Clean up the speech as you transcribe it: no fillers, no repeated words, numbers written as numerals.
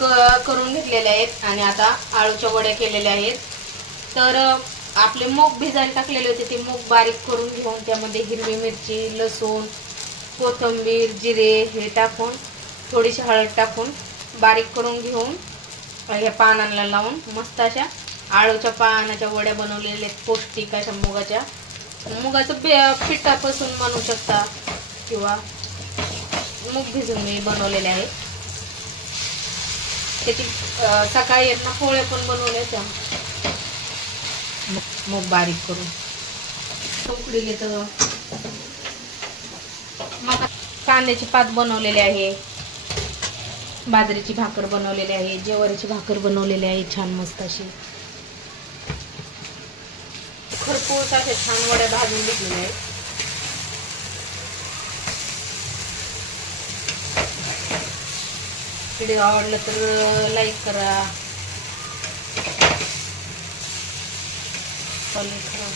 करून घेतलेले आहेत आणि आता आळूच्या वड्या केलेल्या आहेत. तर आपले मूग भिजायला टाकलेले होते, ते मूग बारीक करून घेऊन त्यामध्ये हिरवी मिरची, लसूण, कोथिंबीर, जिरे हे टाकून थोडीशी हळद टाकून बारीक करून घेऊन ह्या पानांना लावून मस्त अशा आळूच्या पानाच्या वड्या बनवलेल्या आहेत. पौष्टिक अशा मुगाचं पिठापासून बनवू शकता किंवा मूग भिजून मी बनवलेले आहेत. त्याची सकाळी आहेत ना पोळ्या पण बनवल्या त्या मूग बारीक करून उकडीले. तर मग कांद्याची पात बनवलेली आहे, बाजरीची भाकर बनवलेली आहे, ज्वारीची भाकर बनवलेली आहे छान मस्त अशी. खरपूस अशा छान वड्या भाजून घेतलेल्या आहेत. व्हिडिओ आवडला तर लाईक करा, फॉलो करा.